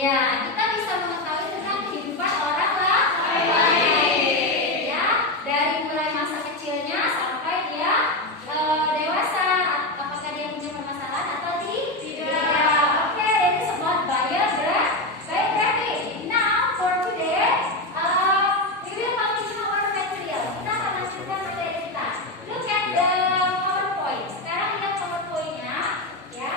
Iya, kita bisa mengetahui tentang kehidupan orang lain. Ya, dari mulai masa kecilnya sampai dia dewasa. Apakah dia punya permasalahan atau tidak? Oke, that is about biography. Now for today, we will continue our material. Kita akan lanjutkan materi kita. Look at the PowerPoint. Sekarang lihat PowerPoint-nya, ya.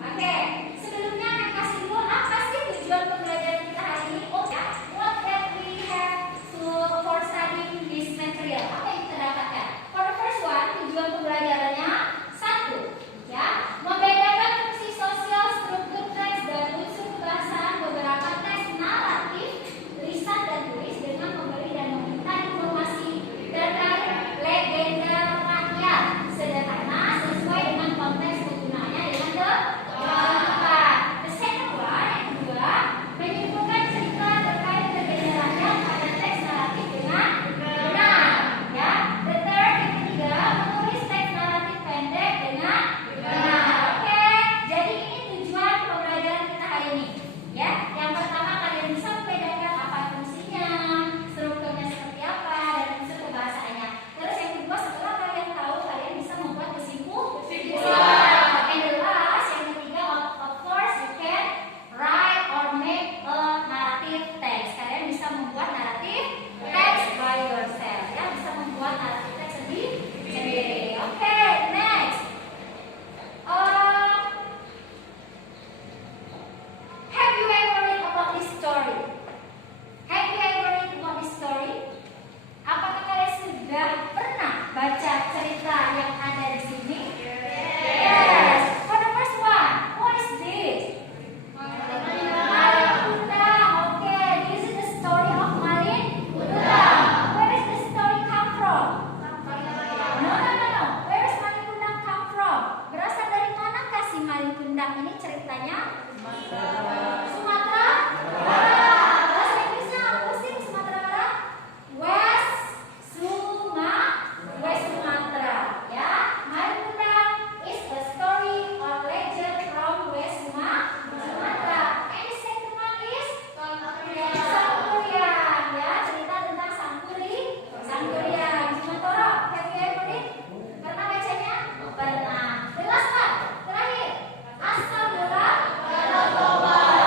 Oke, sebelumnya saya kasih dulu apa sih tujuan pembelajaran kita hari ini? Oh ya, what that we have to for studying this material. Apa yang kita dapatkan? For the first one, tujuan pembelajarannya satu, ya, membedakan fungsi sosial, struktur teks dan unsur kebahasaan beberapa teks naratif, lisan dan tulis dengan memberi dan meminta informasi terkait legenda rakyat sederhana sesuai dengan konteks penggunaannya dengan tepat. The second one, yang kedua, menyimpulkan cerita terkait legenda rakyat pada teks naratif dengan benar. Ya, the third, yang ketiga, menulis teks naratif pendek dengan benar. Oke, jadi ini tujuan pembelajaran kita hari ini. Ya, yang pertama kalian bisa membedakan apa fungsinya, strukturnya seperti apa, dan unsur kebahasaannya. Terus yang kedua, setelah kalian tahu, kalian bisa membuat kesimpulan. And the last, yang ketiga, of course you can write or make a narrative text. Kalian bisa membuat naratif text by yourself. Ya, bisa membuat naratif text sendiri. Oke, next. Have you ever read about this story? Have you ever read about this story? Apakah kalian sudah pernah baca cerita yang ada di sini? Yes. For the first one, what is this? Malin Kundang. Okay, this is the story of Malin Kundang. Where does the story come from? No. Where does Malin Kundang come from? Berasal dari manakah si Malin Kundang ini ceritanya? Sumatera Barat. Bahasa Inggrisnya apa sih Sumatera Barat? West Sumatra. Ya, Malin Kundang is a story or legend from West Sumatra. And the second one is Sangkuriang. Ya, cerita tentang Sangkuriang. Sumatera. Have you ever read? Pernah bacanya? Pernah. The last one, terakhir. Asal mula Danau Toba.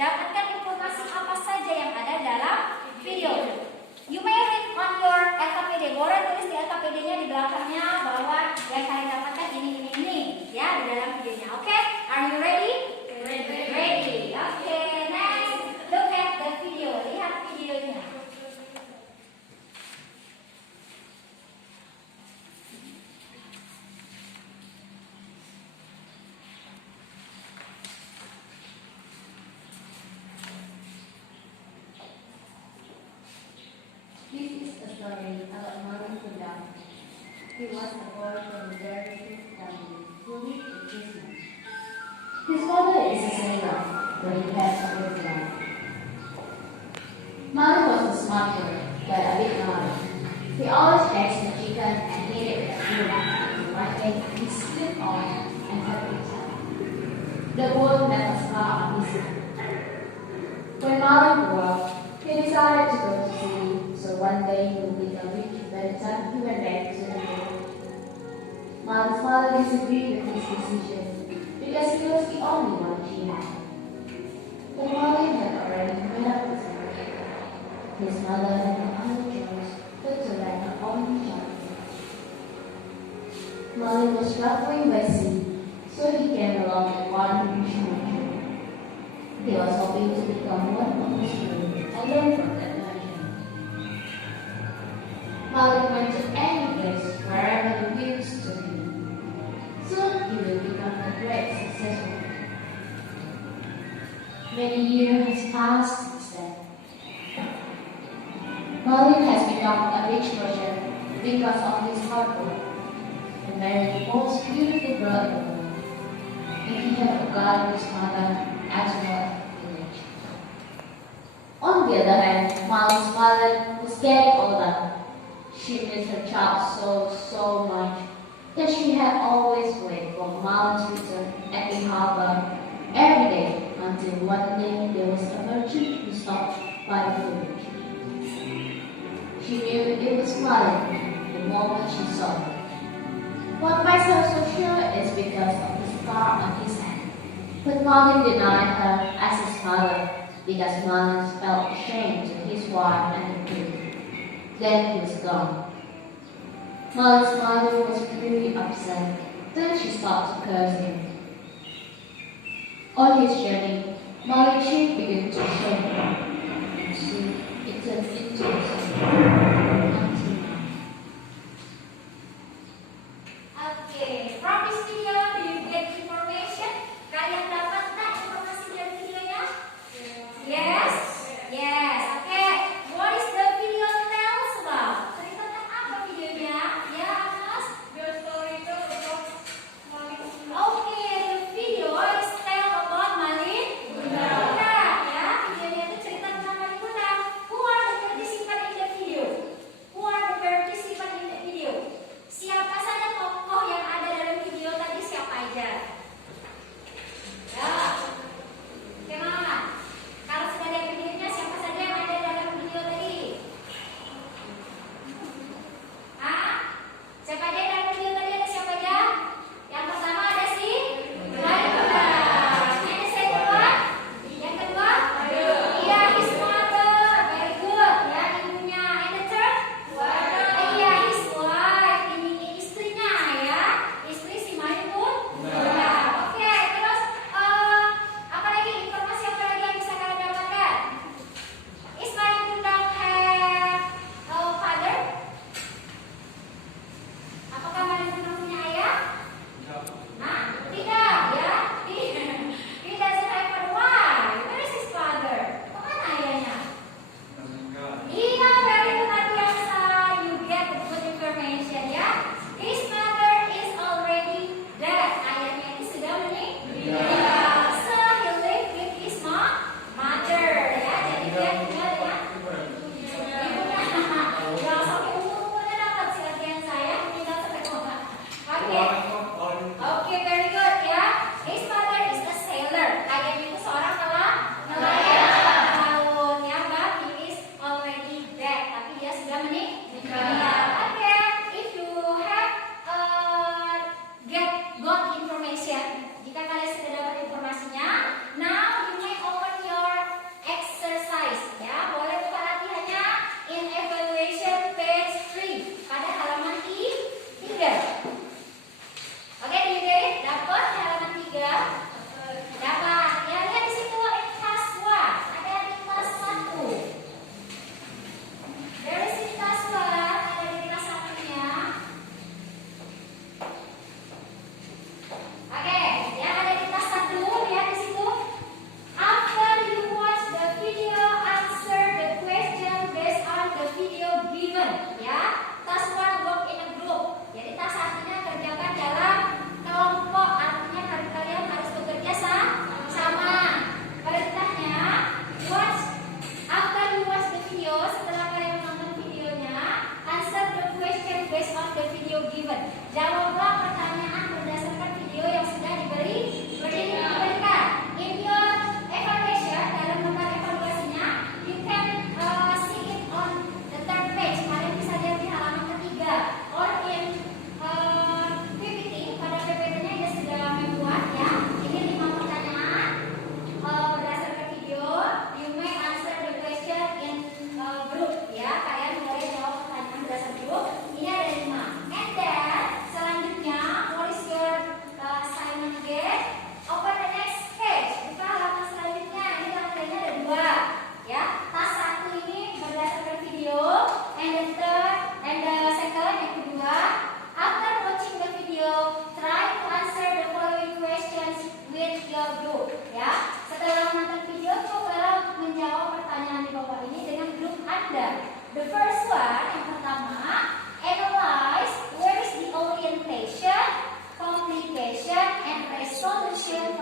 Dapatkan informasi apa saja yang ada dalam video. You may read on your LKPD. Boleh tulis di LKPD-nya di belakangnya bahwa yang kalian dapatkan ini ya di dalam videonya. Oke? Are you ready? Ready. Oke, next. Look at the video. Lihat videonya. This is a story about Marlon Kundang. He was a boy from a very rich family who lived in Christmas. His father is a sailor, but he had a good life. Marlon was a smart boy, but a bit naughty. He always ate the chicken and ate it with a spoon. One day, he slipped on and cut himself. The boy left a scar on his hand. When Marlon grew up, he decided to go to sea. So one day he will become rich by the time he went back to the village. Marlon's father disagreed with his decision because he was the only one she had. But Marlon had already made up his mind. His mother had no other choice but to let her only child go. Marlon was traveling by sea, so he came along with one missionary trip. He was hoping to become one of his crew and learn from that. Marlon went to any place wherever the winds took him. Soon he will become a great successful man. Many years has passed since then. Marlon has become a rich merchant because of his hard work and married the most beautiful girl in the world. And he had a godless mother as well as a village. On the other hand, Marlon's mother was getting older. She missed her child so much that she had always wait for Marlon's return at the harbor every day until one day there was a merchant who stopped by the village. She knew it was Marlon the moment she saw him. What makes her so sure is because of the scar on his hand. But Marlon denied her as his mother because Marlon felt ashamed to his wife and the kid. Then he was gone. Marlon's mother was really upset. Then she started to curse him. On his journey, Marlon's sheep began to swim, and soon it turned into a sea. Until now. Oke, from this video do you get information? Kalian dapat tak informasi dari videonya? Yes? Yes. Oke. What is the video tells about? Ceritakan apa videonya? Ya, Agnes? The story tells about Marlon. Oke, the video is tell about Marlon Kundang. Ya, videonya itu cerita tentang Marlon Kundang. Who are the participants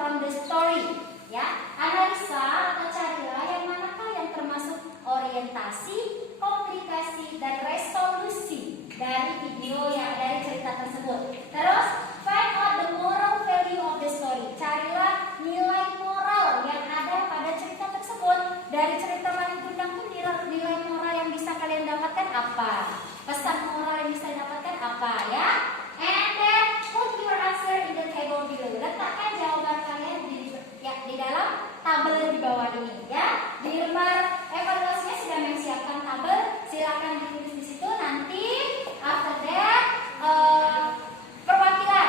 from the story. Ya, analisa atau carilah yang manakah yang termasuk orientasi, komplikasi, dan resolusi dari video yang dari cerita tersebut. Terus, find out the moral value of the story. Carilah nilai moral yang ada pada cerita tersebut. Dari cerita Malin Kundang itu nilai moral yang bisa kalian dapatkan apa? Pesan moral yang bisa didapatkan apa ya? And then put your answer in the table below. Letakkan jawaban kalian di dalam tabel di bawah ini ya. Di lembar evaluasinya sudah menyiapkan tabel, silakan ditulis di situ. Nanti after that perwakilan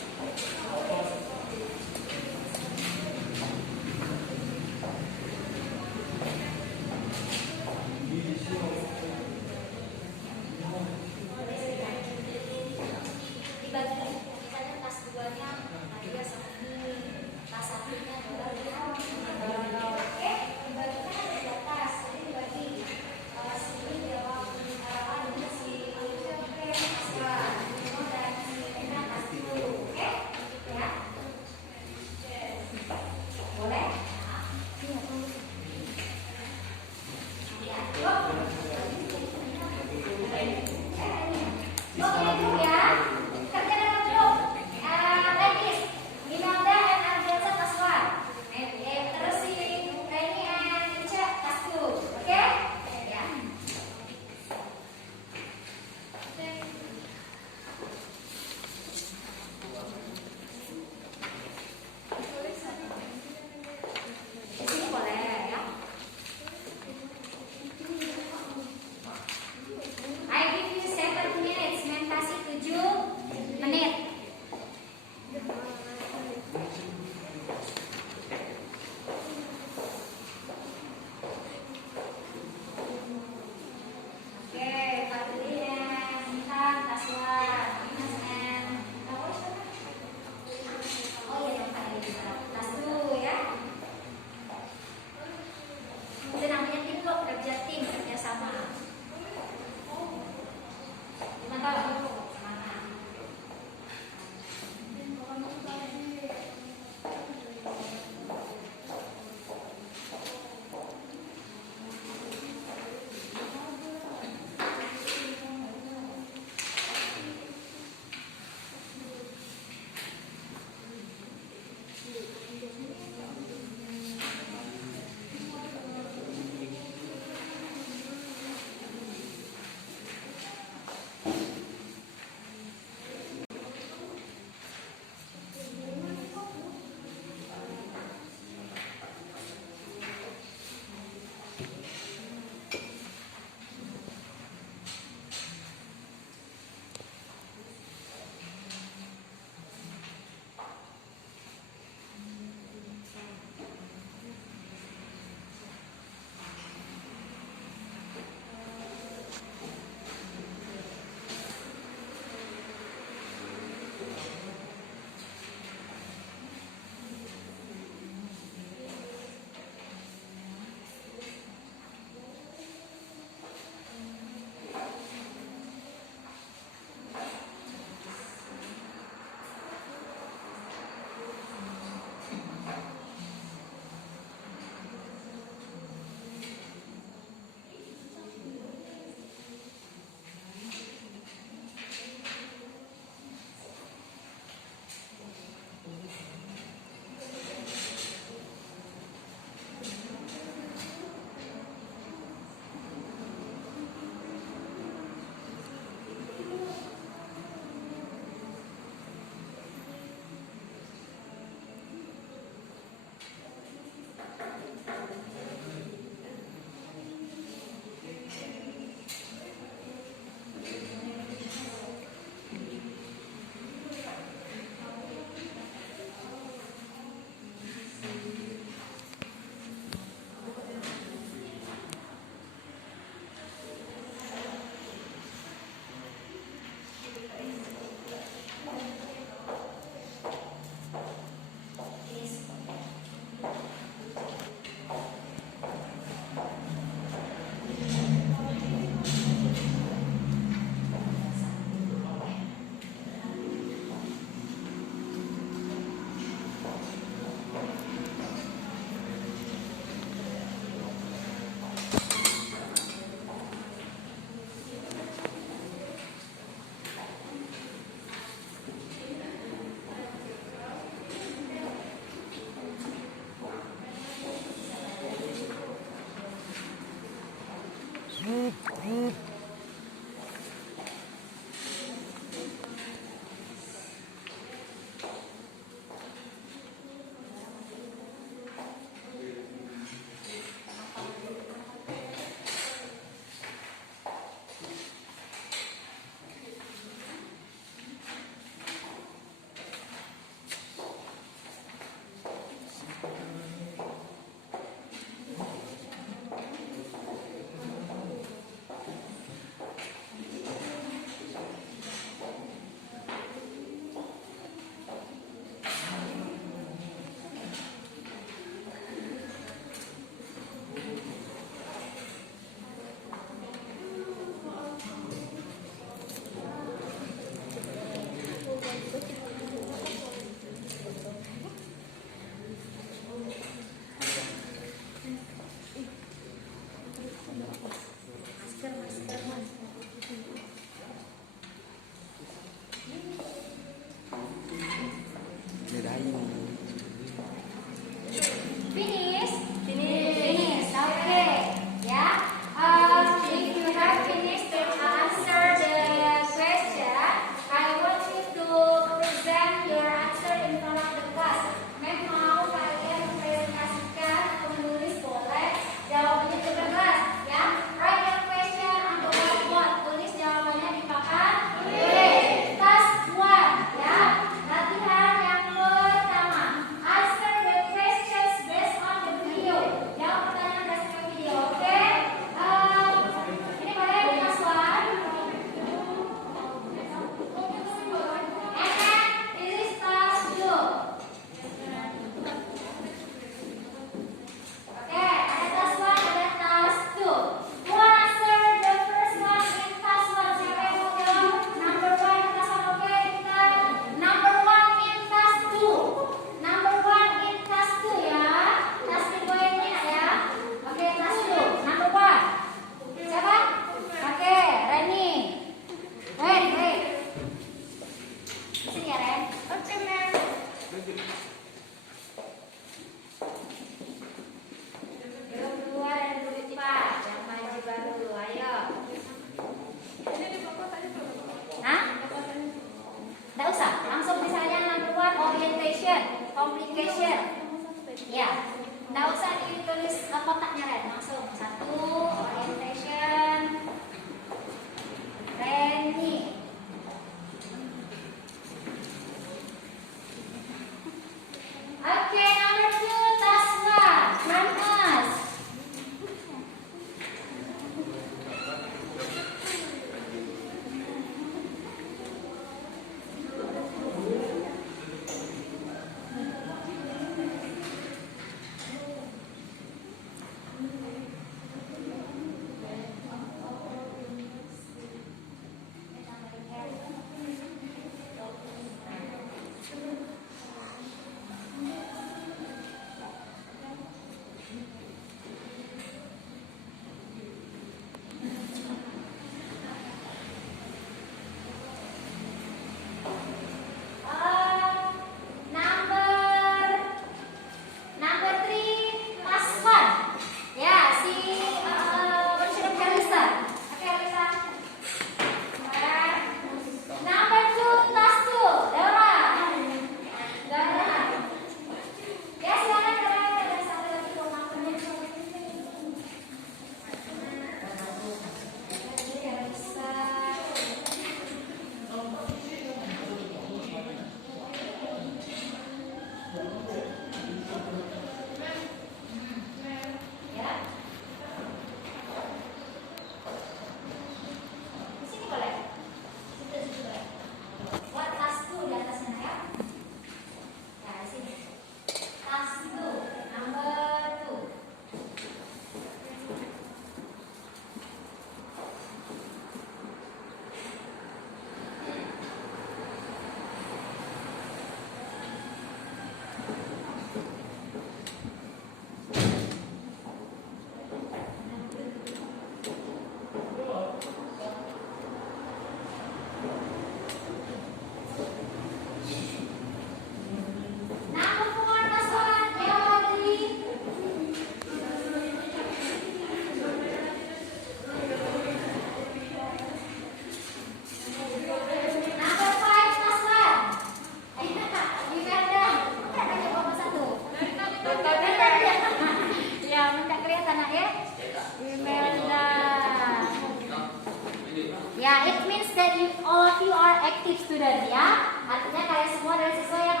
Ya, it means that all of you are active student ya. Artinya kalian semua adalah siswa yang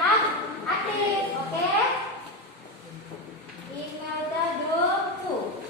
aktif, oke? Imelda Doku.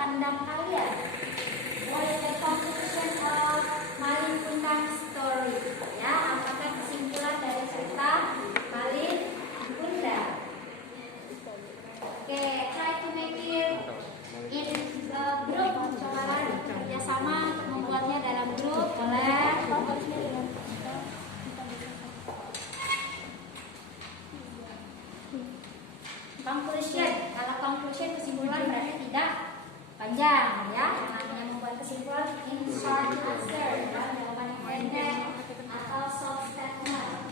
pandang kalian? What is the conclusion of Malin Kundang story? Ya, apakah kesimpulan dari cerita Malin Kundang? Oke, try to make it in the group. Cobalah kerjasama untuk membuatnya dalam grup. Boleh? Conclusion. Kalau conclusion kesimpulan berarti tidak panjang ya. Yang namanya membuat kesimpulan in short answer, ya, jawaban yang pendek atau short statement.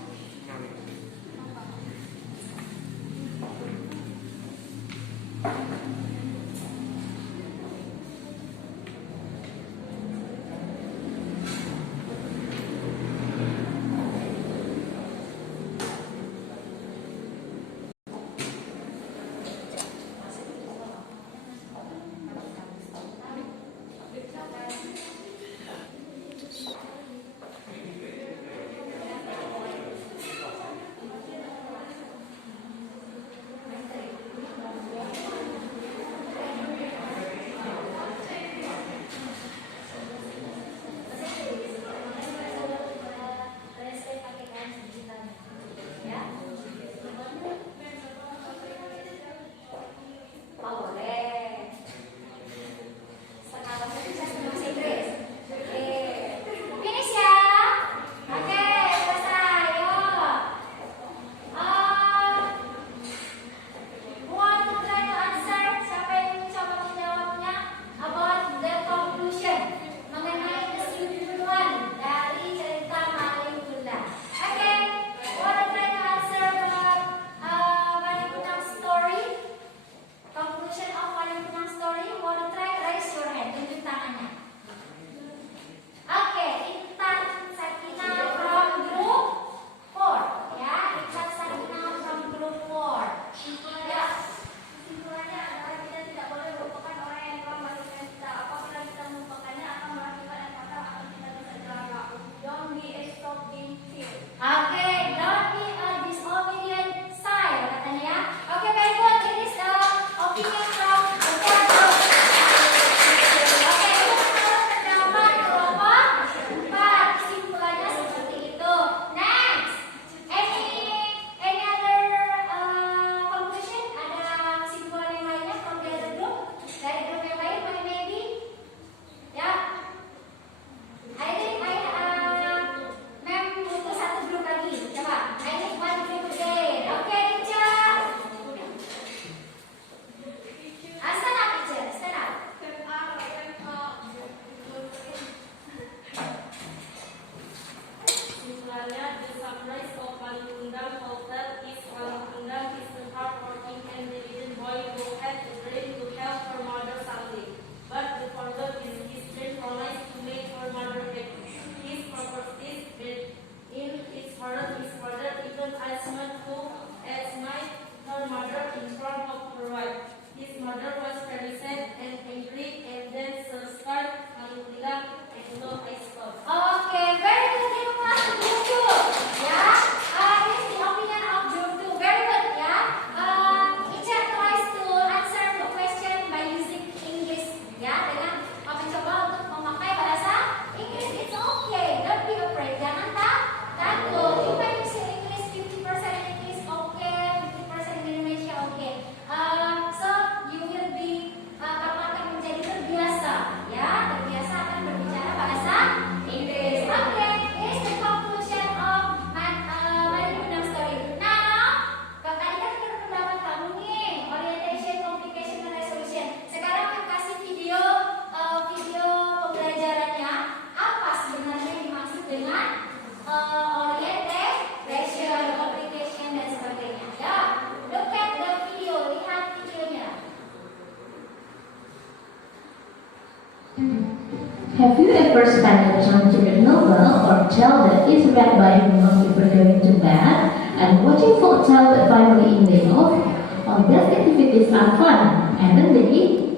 Have you ever spent the time to read novel or tale that is read by everyone before going to bed and watching folk tell the family in the off? All these activities are fun, aren't they?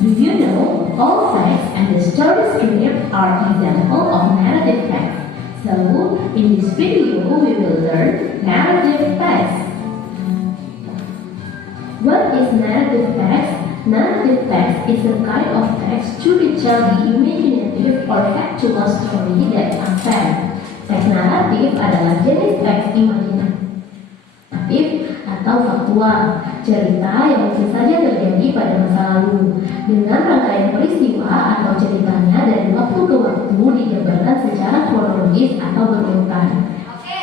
Do you know all facts and the story script are examples of narrative facts? So, in this video, we will learn narrative facts. What is narrative facts? Narrative text is a kind of text to retell the imaginative or factual story that unfold. Teks naratif adalah jenis teks imajinatif atau faktual, cerita yang mungkin saja terjadi pada masa lalu, dengan rangkaian peristiwa atau ceritanya dari waktu ke waktu dijabarkan secara kronologis atau berurutan. Oke,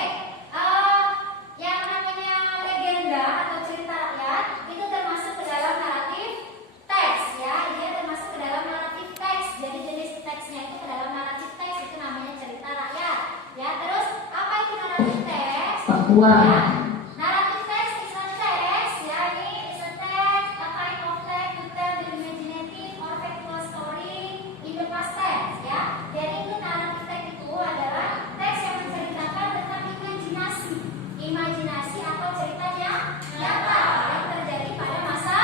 yang namanya legenda atau cerita rakyat itu termasuk ke dalam naratif teks ya, dia termasuk ke dalam naratif teks. Jadi jenis teksnya itu ke dalam naratif teks itu namanya cerita rakyat. Ya, terus apa itu naratif teks? Faktual. Ya, naratif teks is a text ya, ini is a text, a kind of text to tell the imaginative or factual story in the past tense ya. Jadi itu naratif teks itu adalah teks yang menceritakan tentang imajinasi atau ceritanya nyata yang terjadi pada masa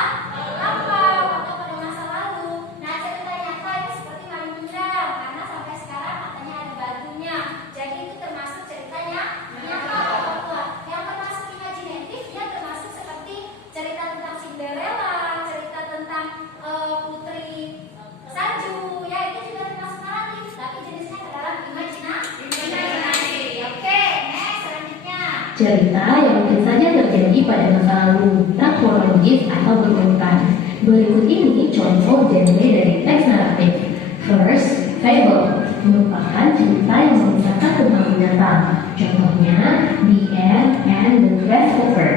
lampau atau pada masa lalu. Nah, cerita nyata itu seperti Maling Kundang karena sampai sekarang katanya ada batunya. Jadi itu termasuk ceritanya nyata. Yang termasuk imajinatif dia termasuk seperti cerita tentang Cinderella, cerita tentang Putri Salju. Ya, itu juga termasuk naratif, tapi jenisnya ke dalam imajinasi. Oke, next selanjutnya. Cerita yang mungkin saja terjadi pada masa lalu, tak kronologis atau berurutan. Berikut ini contoh genre dari teks naratif. First, fable merupakan cerita yang mengisahkan tentang binatang. Contohnya, The Ant and the Grasshopper.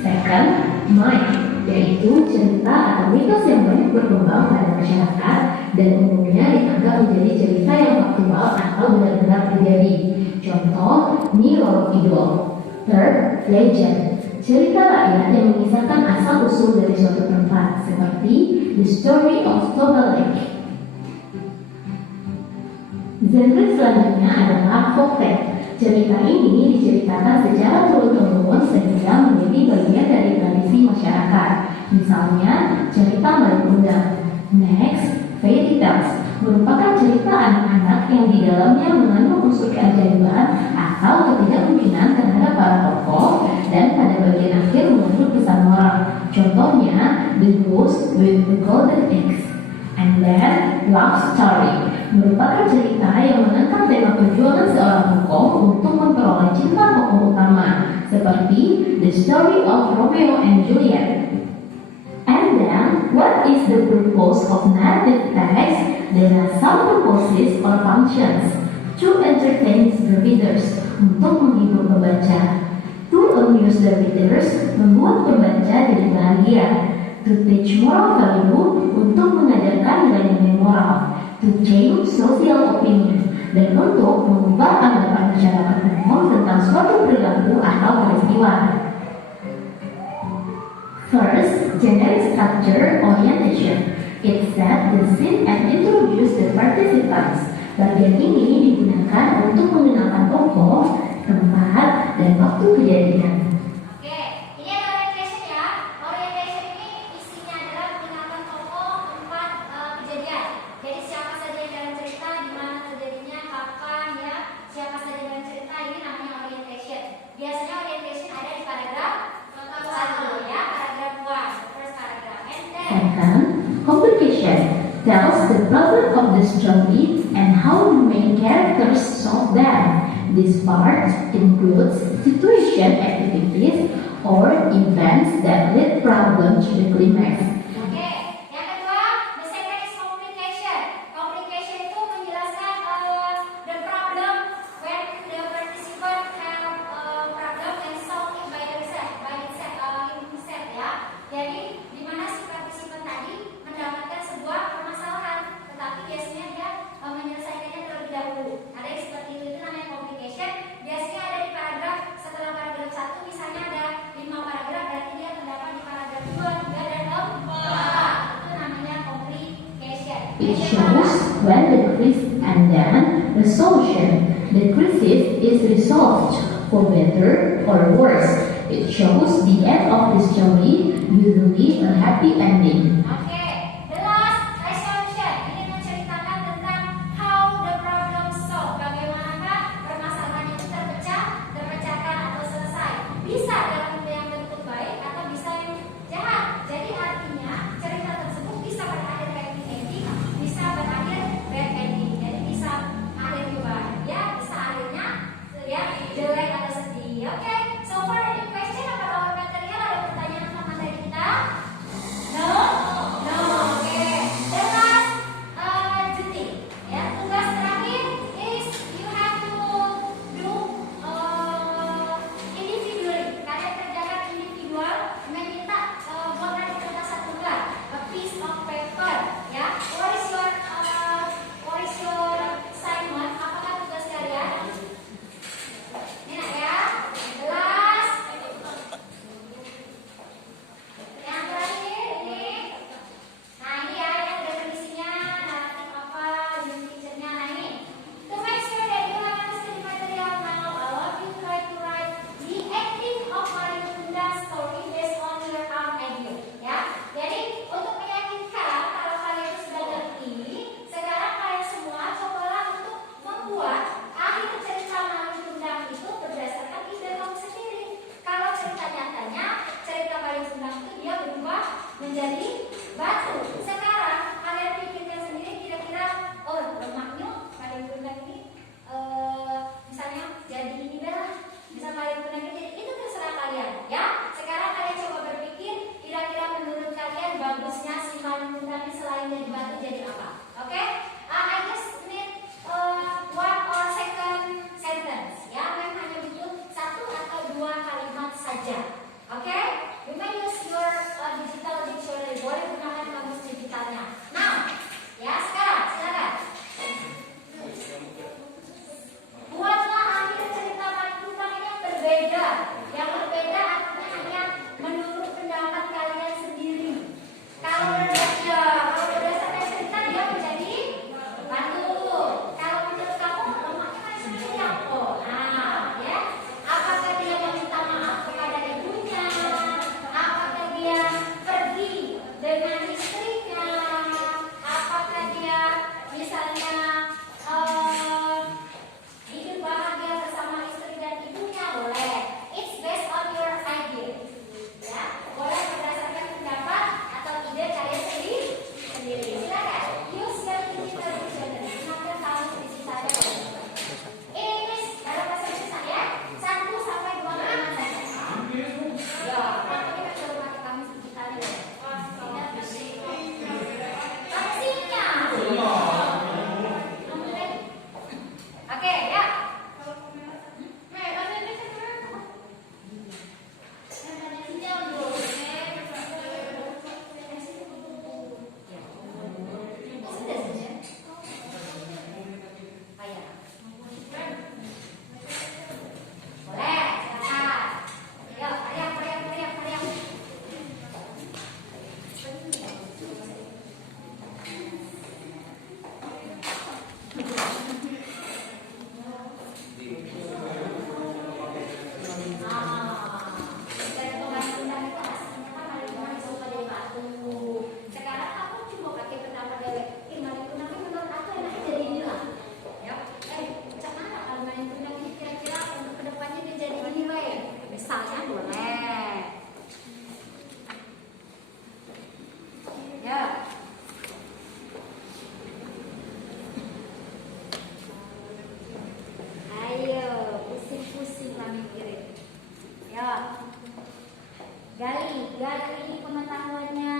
Second, myth, yaitu cerita atau mitos yang banyak berkembang pada masyarakat dan umumnya dianggap menjadi cerita yang faktual atau benar-benar terjadi. Contoh, Nyi Roro Kidul. Third, legend, cerita rakyat yang mengisahkan asal-usul dari suatu tempat, seperti The Story of Toba Lake. Genre selanjutnya adalah folktale. Cerita ini diceritakan secara turun-temurun sehingga menjadi bagian dari tradisi masyarakat. Misalnya, cerita Maling Kundang. Next, fairy tales merupakan cerita anak-anak yang di dalamnya mengandung unsur keajaiban atau ketidakmungkinan terhadap para tokoh dan pada bagian akhir mengandung pesan moral. Contohnya, The Ghost with the Golden Eggs. And then, love story merupakan cerita yang mengangkat tema perjuangan seorang tokoh untuk memperoleh cinta tokoh utama, seperti The Story of Romeo and Juliet. And then, what is the purpose of narrative text? There are some purposes or functions. To entertain the readers, untuk menghibur pembaca. To amuse the readers, membuat pembaca jadi bahagia. To teach moral value, untuk mengajarkan nilai-nilai moral. To change social opinion, dan untuk mengubah anggapan masyarakat umum tentang suatu perilaku atau peristiwa. First, generic structure orientation. It set the scene and introduce the participants. Bagian ini digunakan untuk mengenalkan tokoh, tempat, dan waktu kejadian. Oke, ini ada orientation ya. Orientation ini isinya adalah mengenalkan tokoh, tempat, kejadian. Jadi siapa saja yang dalam cerita, di mana terjadinya, kapan ya, siapa saja dalam cerita, ini namanya orientation. Biasanya orientation ada di paragraf 1 ya, paragraf 1, the first paragraph. And then Second, complication tells the problem of the story and how the main characters solve them. This part includes situation activities or events that lead problem to the climax. oke, yang kedua, the second is complication. Complication itu menjelaskan the problem when the participant have problem and solve it by himself ya. Jadi di mana si partisipan tadi mendapatkan sebuah permasalahan, tetapi biasanya dia menyelesaikannya terlebih dahulu. Ada yang seperti itu namanya complication. Biasanya ada di paragraf setelah paragraf 1, misalnya ada 5 paragraf, berarti dia terdapat di paragraf 2, 3, dan 4. Itu namanya complication. It shows when the crisis and then resolution. The crisis is resolved for better or worse. It shows the end of the story, usually a happy ending. Oke, the last resolution. Ini menceritakan tentang how the problem solved. Bagaimanakah permasalahan itu terpecahkan atau selesai. Bisa dalam yang bentuk baik atau bisa yang jahat. Jadi artinya cerita Ya? No? No. Oke. The last duty. Ya, tugas terakhir is you have to do individually. Kalian kerjakan individual dengan minta buat ada kertas satu lembar, a piece of paper. Ya. What is your assignment? Apakah tugas kalian? Ini nak ya. The last. Yang terakhir ini. Nah ini ya yang definisinya, naratif apa, unit teachernya. Nah ini. To make sure that you have understood the material now, I want you try to write the ending of Mario Kunda's story based on your own idea. Ya. Jadi untuk meyakinkan kalau kalian itu sudah ngerti, sekarang kalian semua cobalah untuk membuat akhir cerita Mario Kundang itu berdasarkan ide kamu sendiri. Kalau cerita nyatanya, cerita Mario Kundang itu dia berubah menjadi batu. Sekarang kalian pikirkan sendiri kira-kira, oh lemaknya Mario Kundang ini misalnya jadi ini lah, bisa Mario Kundang ini jadi itu terserah kalian. Ya, sekarang kalian coba berpikir kira-kira menurut kalian bagusnya si Mario Kundang ini selain jadi batu jadi apa? Oke? I just need one or second sentence. Ya, memang hanya butuh satu atau dua kalimat saja. Oke? You may use your digital dictionary. Boleh gunakan kamus digitalnya. Now, ya sekarang silakan. Buatlah akhir cerita Mario Kundang ini yang berbeda. Yang berbeda artinya hanya menurut pendapat kalian sendiri. Kalau berdasarkan cerita dia menjadi batu. Kalau menurut kamu lemaknya kan seperti apa? Nah, ya. Apakah dia meminta maaf kepada ibunya? Apakah dia pergi dengan istrinya? Apakah dia misalnya hidup bahagia bersama istri dan ibunya? Boleh. It's based on your idea. Ya, boleh berdasarkan pendapat atau ide kalian sendiri. Silakan. Use your digital dictionary. Gunakan kamus digitalnya. Ini dalam bahasa Indonesia ya. 1 sampai 2 kalimat saja. Ya, tapi kita coba pakai kamus digitalnya. Pastinya. Oke, ya. Boleh, silakan. Yuk, teriak. Sekarang aku coba pakai pendapat Dewi. Mario Kundang ini menurut aku enaknya jadi inilah. Ya, macam mana kalau Mario Kundang ini kira-kira untuk kedepannya dia jadi ini baik? Misalnya boleh. Ya. Ayo, pusing-pusing lah mikirin. Ya. Gali pengetahuannya.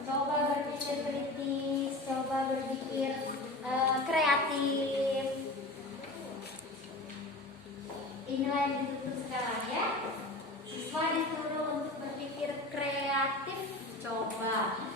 Coba berpikir kritis, coba berpikir kreatif. Inilah yang dituntut sekarang ya. Siswa disuruh untuk berpikir kreatif. Coba.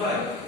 Why?